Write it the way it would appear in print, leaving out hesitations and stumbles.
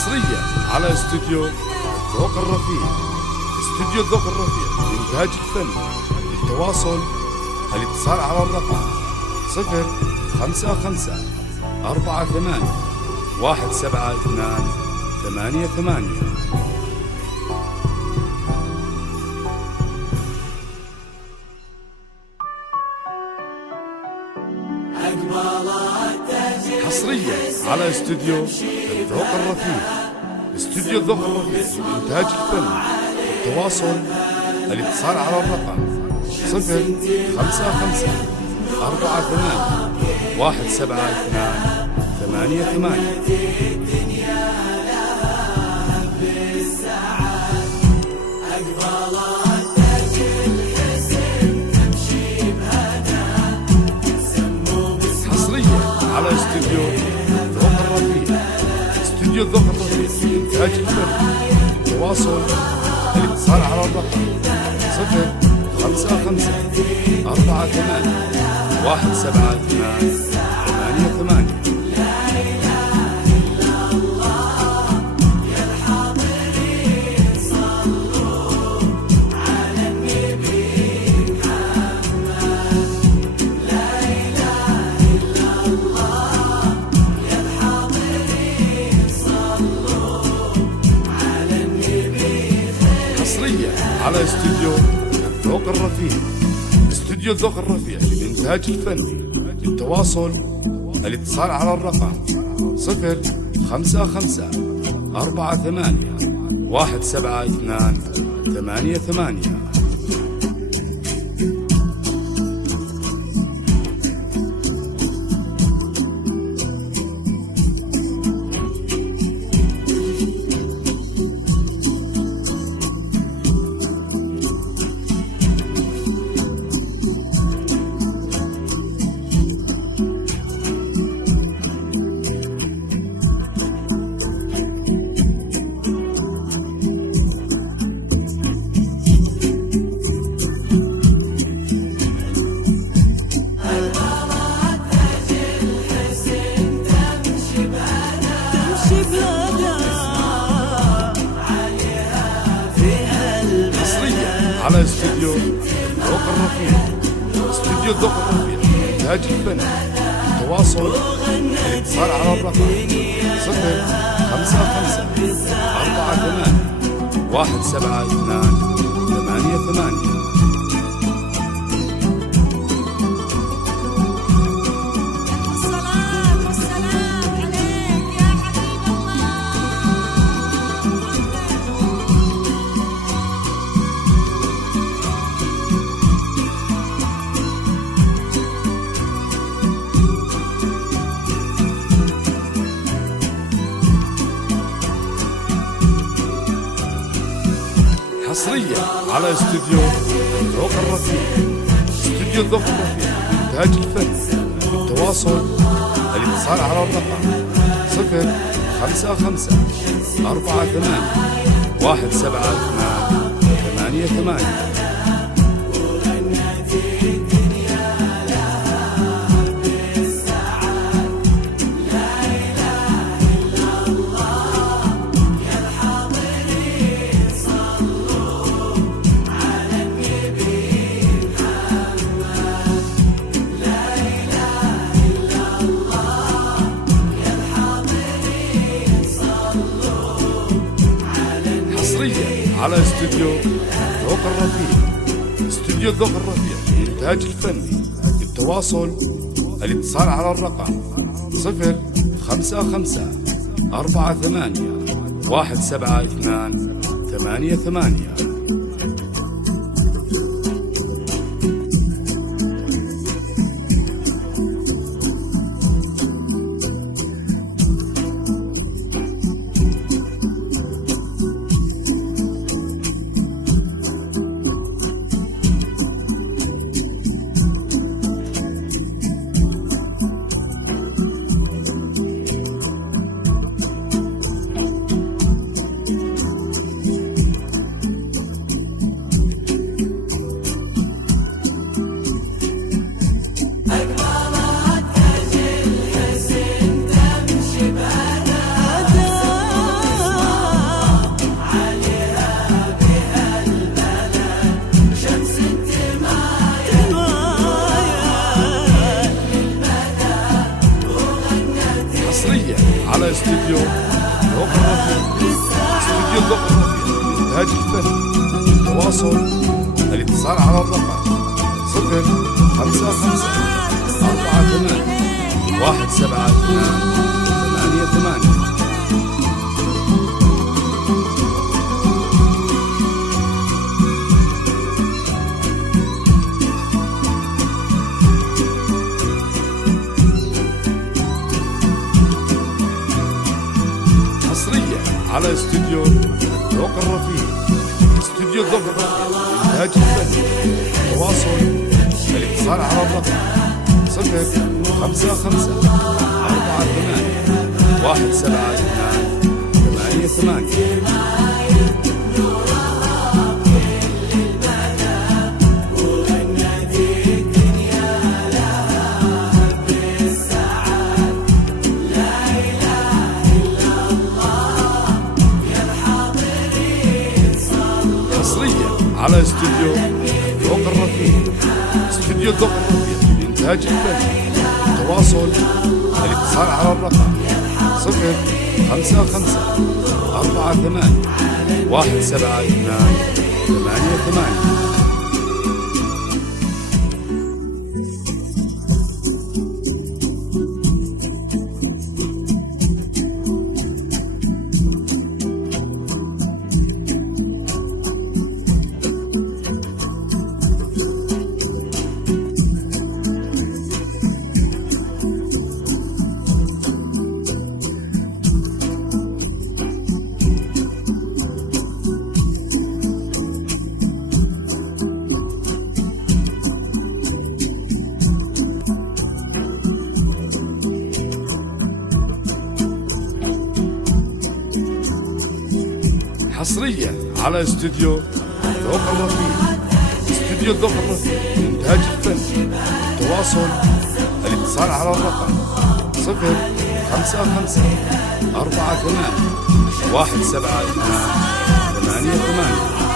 حصريا على استوديو الذوق الرفيع. استوديو الذوق الرفيع للإنتاج الفني. للتواصل الاتصال على الرقم 055-48-172-88. حصريا على استوديو الذوق الرفيع. استوديو الذوق الرفيع للإنتاج الفني. التواصل الاتصال على الرقم 055-48-172-88. على استوديو الذوق الرفيع. استوديو الذوق الرفيع للإنتاج الفني. التواصل الاتصال على الرقم 055-48-172-88. على استوديو الذوق الرفيع. استوديو الذوق الرفيع للإنتاج الفني. للتواصل الاتصال على الرقم 055-48-172-88. على استوديو الذوق الرفيع. استوديو الذوق الرفيع للإنتاج الفني. التواصل الاتصال على الرقم 055-48-172-88. حصريا على استوديو الذوق الرفيع. استوديو الذوق الرفيع للإنتاج الفني. التواصل الاتصال على الرقم 055-48-172-88. على استوديو الذوق الرفيع. استوديو الذوق الرفيع للإنتاج الفني. التواصل الاتصال على الرقم 055-48-172-88. حصريا على استوديو ذوق الرفيع. استوديو ذوق الرفيع لإنتاج الفن. التواصل الاتصال على الرقم 055 48 172 88. حصريا على استوديو ذوق الرفيع. استوديو ذوق الرفيع لإنتاج الفن. التواصل الاتصال على الرقم 055 48 172 88. حصريا على استوديو ذوق الرفيع. استوديو ذوق الرفيع لإنتاج الفن. التواصل الاتصال على الرقم 055 48 172 88. حصريا على استوديو ذوق الرفيع. استوديو ذوق الرفيع لإنتاج الفن. التواصل الاتصال على الرقم 055 48 172 88.